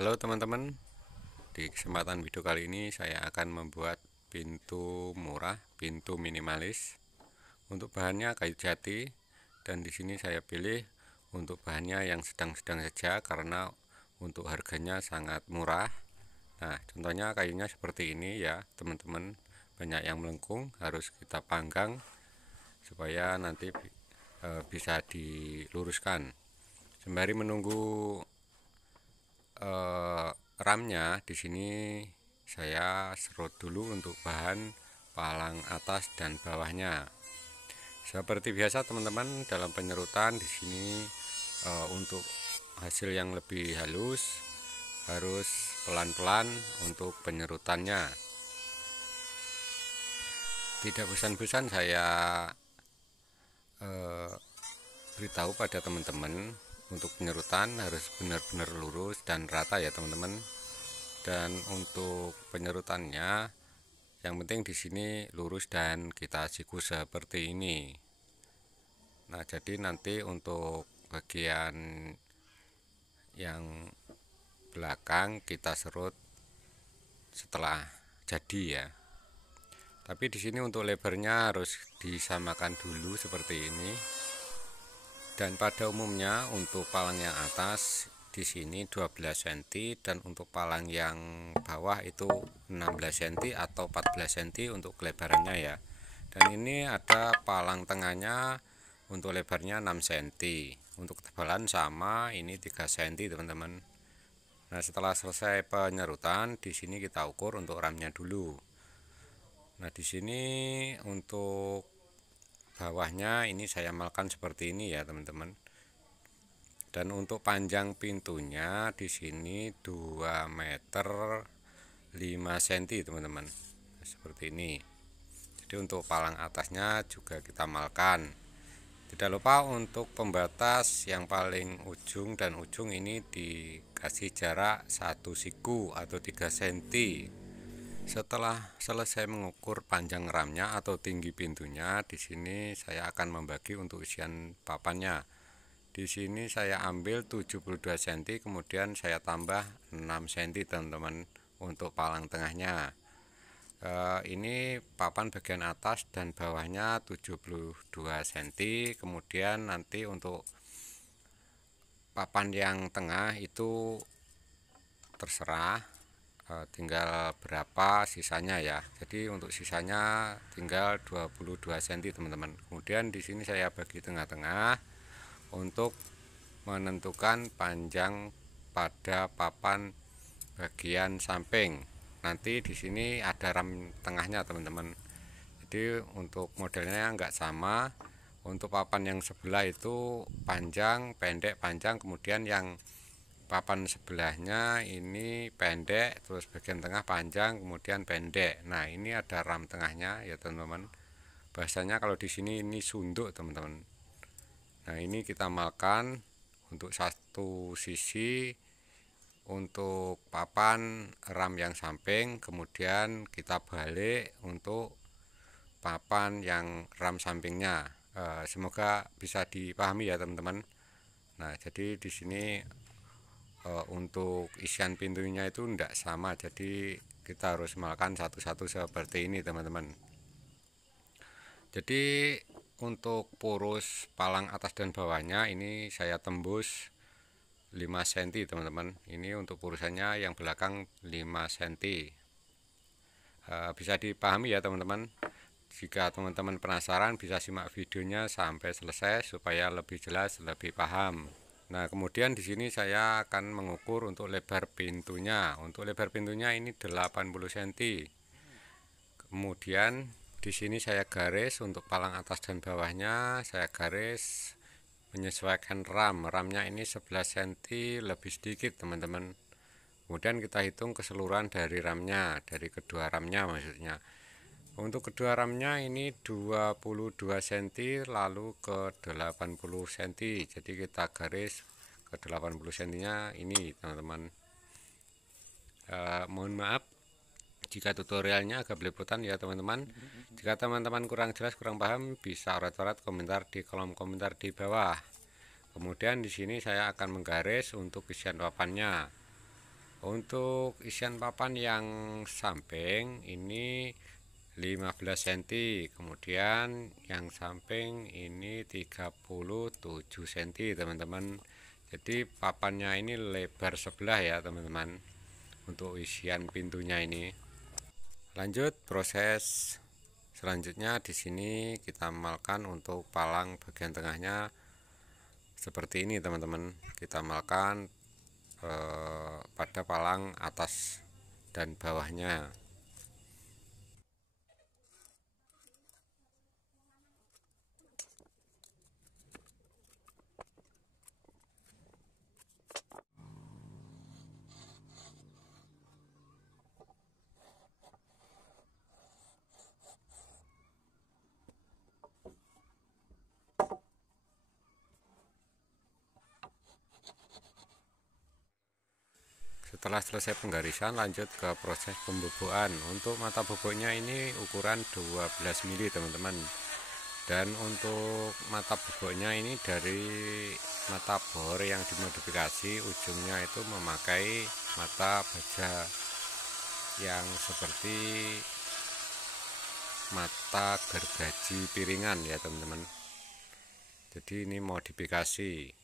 Halo teman-teman, di kesempatan video kali ini saya akan membuat pintu murah, pintu minimalis. Untuk bahannya kayu jati, dan di sini saya pilih untuk bahannya yang sedang-sedang saja karena untuk harganya sangat murah. Nah, contohnya kayunya seperti ini ya teman-teman, banyak yang melengkung, harus kita panggang supaya nanti bisa diluruskan. Sembari menunggu ramnya, di sini saya serut dulu untuk bahan palang atas dan bawahnya. Seperti biasa teman-teman, dalam penyerutan di sini untuk hasil yang lebih halus harus pelan-pelan untuk penyerutannya. Tidak bosan-bosan saya beritahu pada teman-teman untuk penyerutan harus benar-benar lurus dan rata ya teman-teman. Dan untuk penyerutannya yang penting di sini lurus dan kita siku seperti ini. Nah, jadi nanti untuk bagian yang belakang kita serut setelah jadi ya. Tapi di sini untuk lebarnya harus disamakan dulu seperti ini. Dan pada umumnya untuk palang yang atas di sini 12 cm dan untuk palang yang bawah itu 16 cm atau 14 cm untuk kelebarannya ya. Dan ini ada palang tengahnya untuk lebarnya 6 cm. Untuk ketebalan sama, ini 3 cm teman-teman. Nah, setelah selesai penyerutan di sini kita ukur untuk ramnya dulu. Nah, di sini untuk bawahnya ini saya malkan seperti ini ya teman-teman. Dan untuk panjang pintunya di sini 2 meter 5 cm teman-teman. Seperti ini. Jadi untuk palang atasnya juga kita malkan. Tidak lupa untuk pembatas yang paling ujung dan ujung ini dikasih jarak 1 siku atau 3 cm. Setelah selesai mengukur panjang ramnya atau tinggi pintunya, di sini saya akan membagi untuk isian papannya. Di sini saya ambil 72 cm, kemudian saya tambah 6 cm teman-teman untuk palang tengahnya. Ini papan bagian atas dan bawahnya 72 cm. Kemudian nanti untuk papan yang tengah itu terserah, tinggal berapa sisanya ya. Jadi untuk sisanya tinggal 22 cm teman-teman. Kemudian di sini saya bagi tengah-tengah untuk menentukan panjang pada papan bagian samping. Nanti di sini ada ram tengahnya teman-teman. Jadi untuk modelnya nggak sama. Untuk papan yang sebelah itu panjang, pendek, panjang. Kemudian yang papan sebelahnya ini pendek, terus bagian tengah panjang, kemudian pendek. Nah, ini ada ram tengahnya ya teman-teman. Bahasanya kalau di sini ini sunduk teman-teman. Nah, ini kita malkan untuk satu sisi untuk papan ram yang samping, kemudian kita balik untuk papan yang ram sampingnya. Semoga bisa dipahami ya teman-teman. Nah, jadi di sini untuk isian pintunya itu tidak sama, jadi kita harus malkan satu-satu seperti ini teman-teman. Jadi untuk purus palang atas dan bawahnya ini saya tembus 5 cm teman-teman. Ini untuk purusannya yang belakang 5 cm. Bisa dipahami ya teman-teman. Jika teman-teman penasaran bisa simak videonya sampai selesai supaya lebih jelas, lebih paham. Nah, kemudian di sini saya akan mengukur untuk lebar pintunya. Untuk lebar pintunya ini 80 cm. Kemudian di sini saya garis untuk palang atas dan bawahnya, saya garis menyesuaikan ram. Ramnya ini 11 cm lebih sedikit, teman-teman. Kemudian kita hitung keseluruhan dari ramnya, dari kedua ramnya maksudnya. Untuk kedua ramnya ini 22 cm lalu ke 80 cm. Jadi kita garis ke 80 cm-nya ini, teman-teman. Mohon maaf jika tutorialnya agak belepotan ya teman-teman. Jika teman-teman kurang jelas, kurang paham, bisa orat-orat komentar di kolom komentar di bawah. Kemudian di sini saya akan menggaris untuk isian papannya. Untuk isian papan yang samping ini 15 cm, kemudian yang samping ini 37 cm teman-teman. Jadi papannya ini lebar sebelah ya teman-teman untuk isian pintunya ini. Lanjut proses selanjutnya, di sini kita malkan untuk palang bagian tengahnya seperti ini teman-teman. Kita malkan pada palang atas dan bawahnya. Setelah selesai penggarisan, lanjut ke proses pembobokan. Untuk mata boboknya ini ukuran 12 mili teman-teman. Dan untuk mata boboknya ini dari mata bor yang dimodifikasi, ujungnya itu memakai mata baja yang seperti mata gergaji piringan ya teman-teman. Jadi ini modifikasi.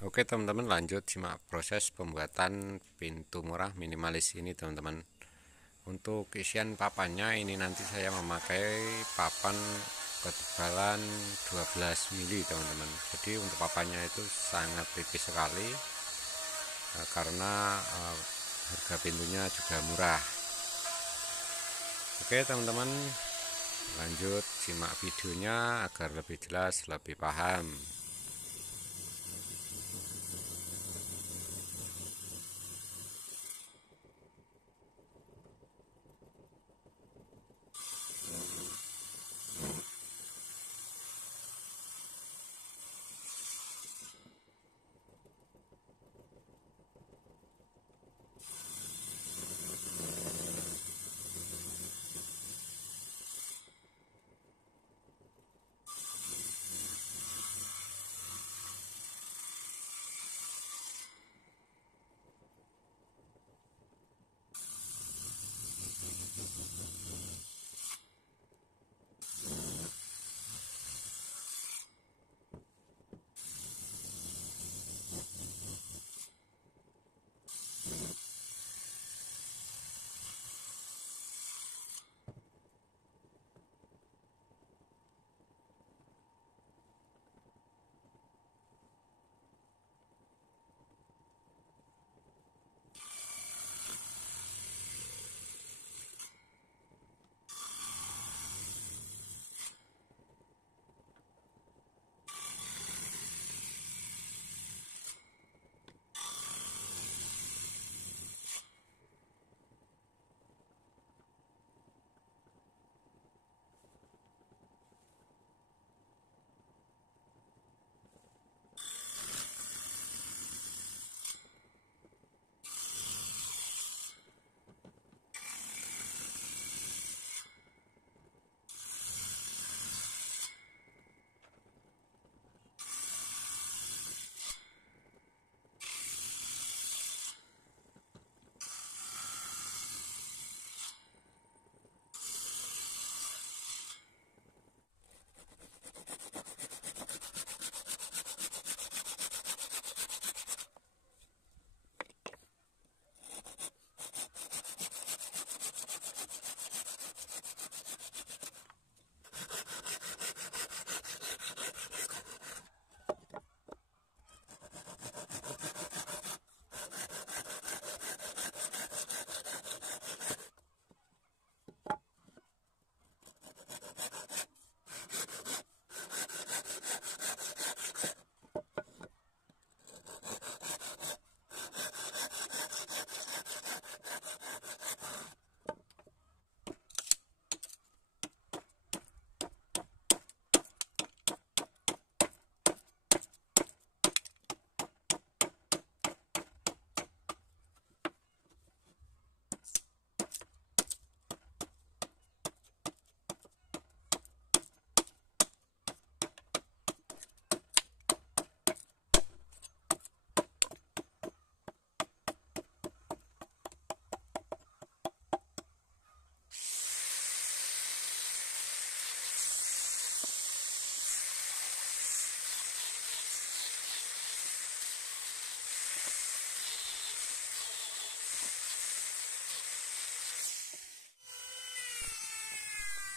Oke teman-teman, lanjut simak proses pembuatan pintu murah minimalis ini teman-teman. Untuk isian papannya ini nanti saya memakai papan ketebalan 12 mili teman-teman. Jadi untuk papannya itu sangat tipis sekali karena harga pintunya juga murah. Oke teman-teman, lanjut simak videonya agar lebih jelas, lebih paham.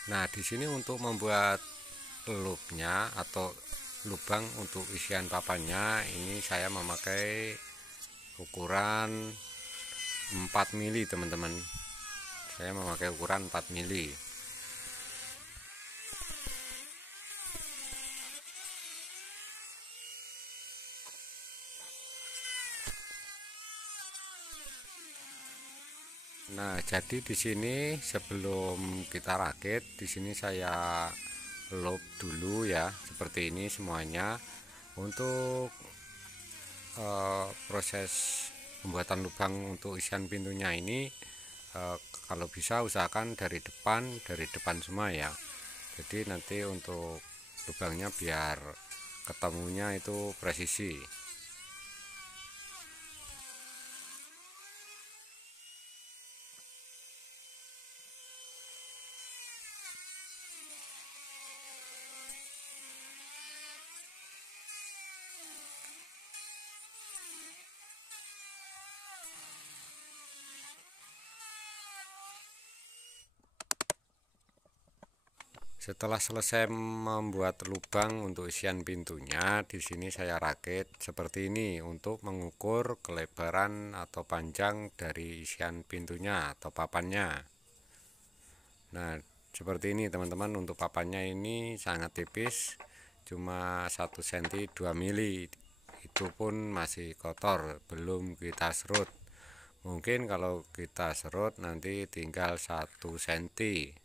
Nah, di sini untuk membuat loopnya atau lubang untuk isian papannya, ini saya memakai ukuran 4 mili teman-teman. Saya memakai ukuran 4 mili. Nah, jadi di sini sebelum kita rakit, di sini saya loop dulu ya, seperti ini semuanya. Untuk proses pembuatan lubang untuk isian pintunya ini, kalau bisa usahakan dari depan semua ya. Jadi nanti untuk lubangnya biar ketemunya itu presisi. Setelah selesai membuat lubang untuk isian pintunya, di sini saya rakit seperti ini untuk mengukur kelebaran atau panjang dari isian pintunya atau papannya. Nah, seperti ini teman-teman, untuk papannya ini sangat tipis, cuma 1 cm 2 mili. Itu pun masih kotor, belum kita serut. Mungkin kalau kita serut nanti tinggal 1 cm.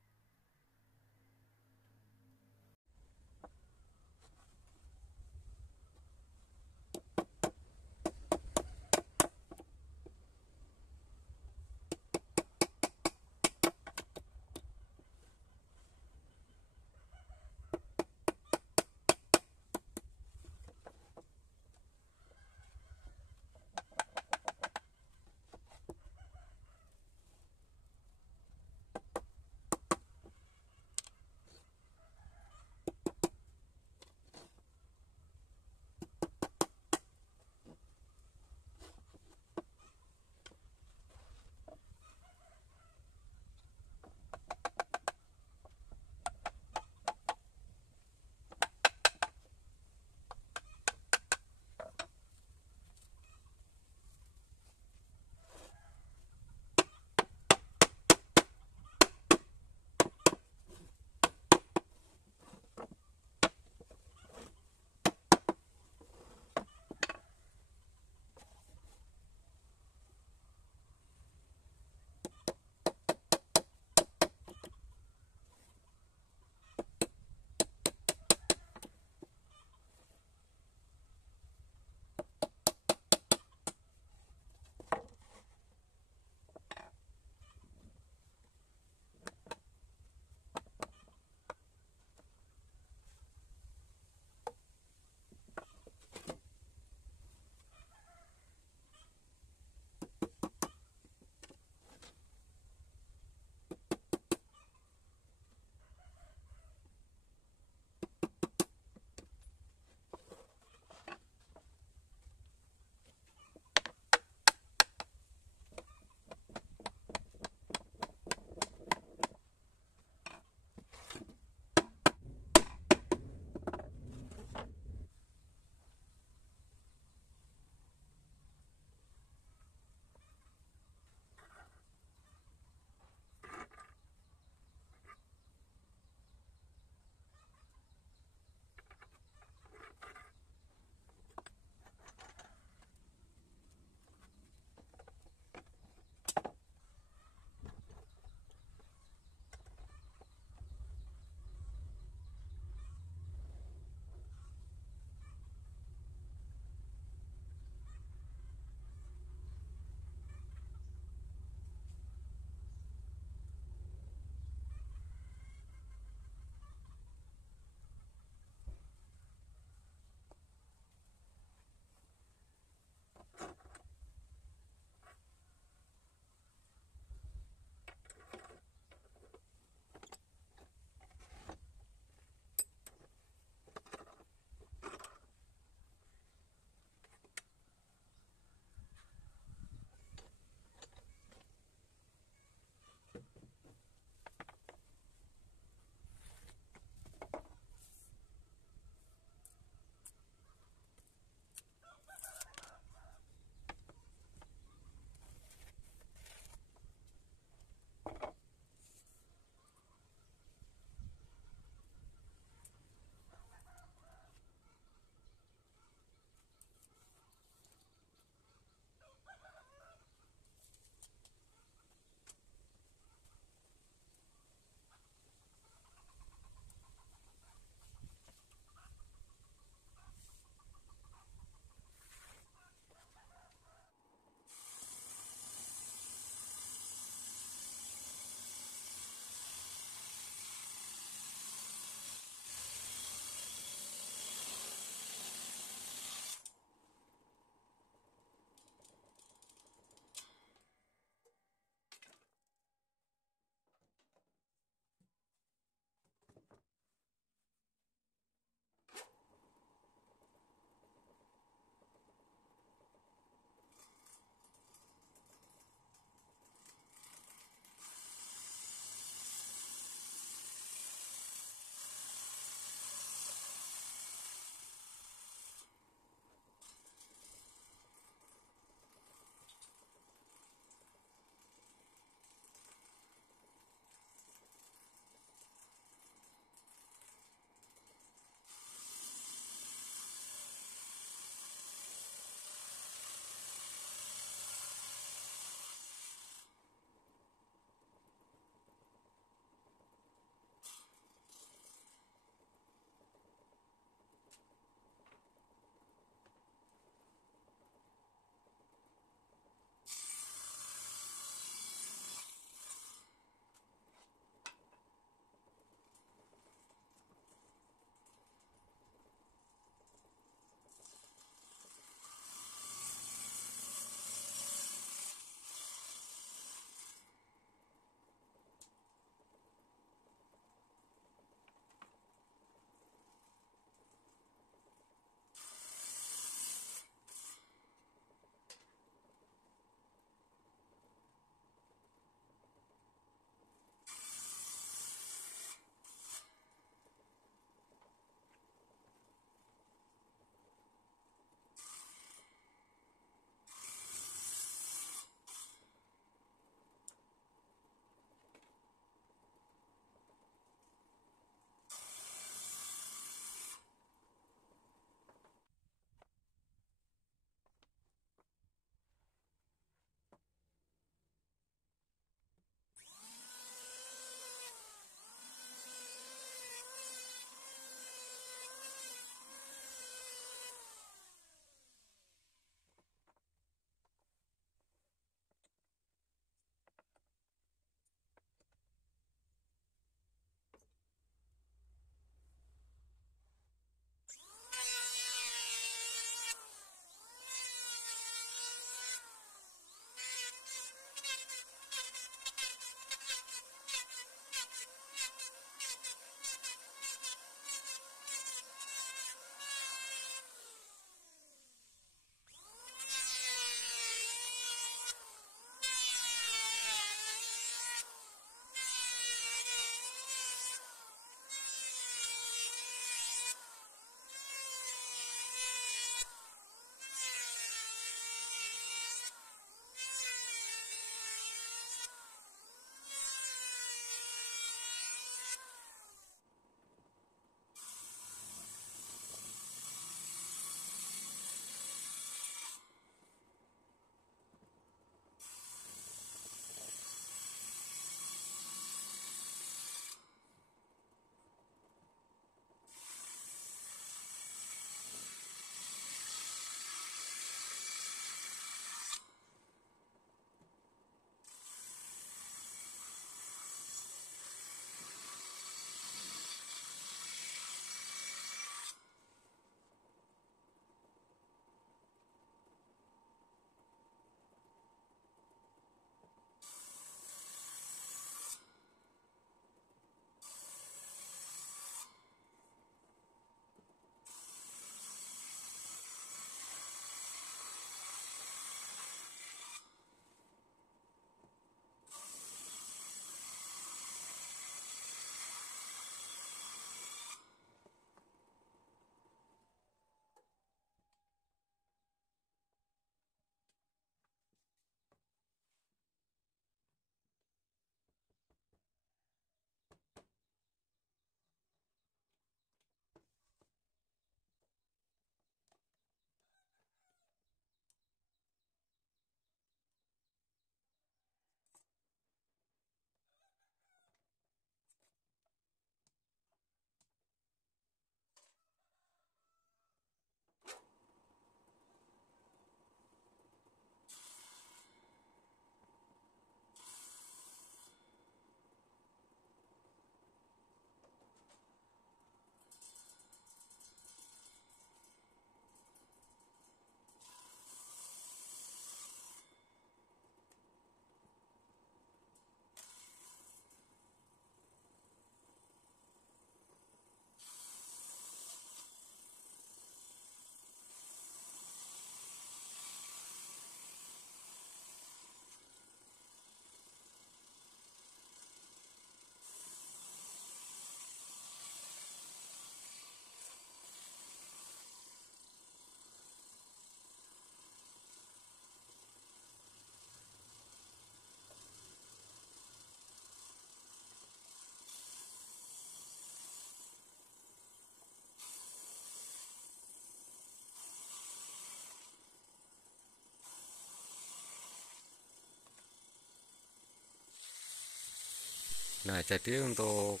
Nah, jadi untuk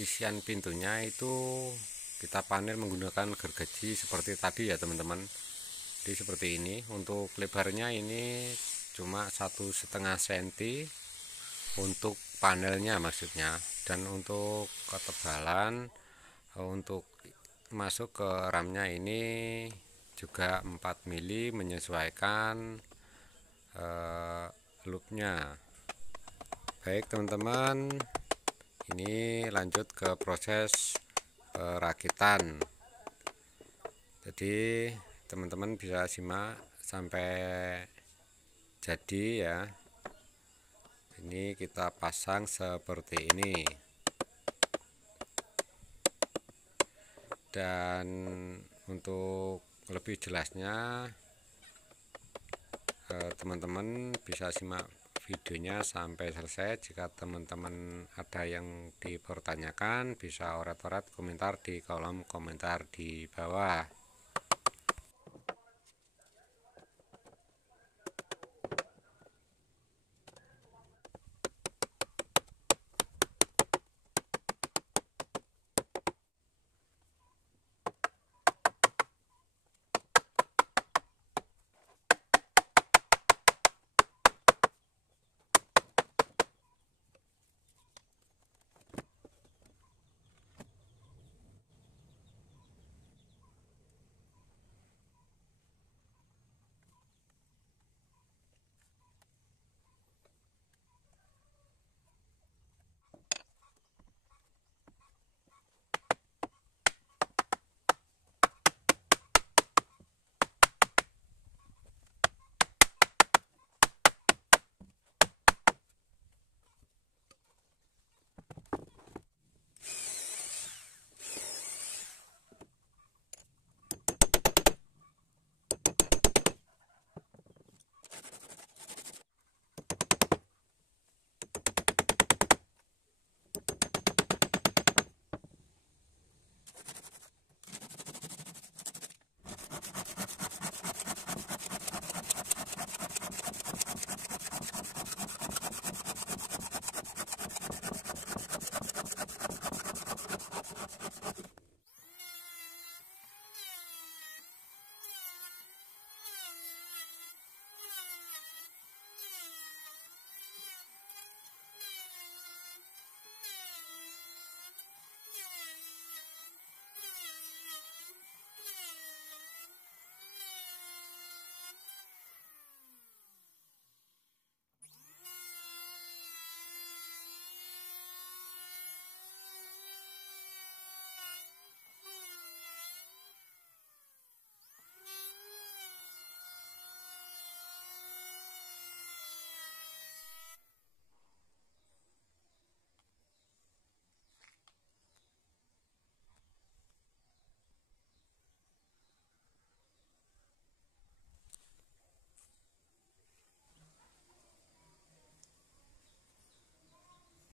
isian pintunya itu kita panel menggunakan gergaji seperti tadi ya teman-teman. Jadi seperti ini. Untuk lebarnya ini cuma 1,5 cm untuk panelnya maksudnya, dan untuk ketebalan untuk masuk ke ramnya ini juga 4 mili menyesuaikan loopnya. Baik teman-teman, ini lanjut ke proses perakitan. Jadi teman-teman bisa simak sampai jadi ya. Ini kita pasang seperti ini. Dan untuk lebih jelasnya teman-teman bisa simak videonya sampai selesai. Jika teman-teman ada yang dipertanyakan, bisa orat-orat komentar di kolom komentar di bawah.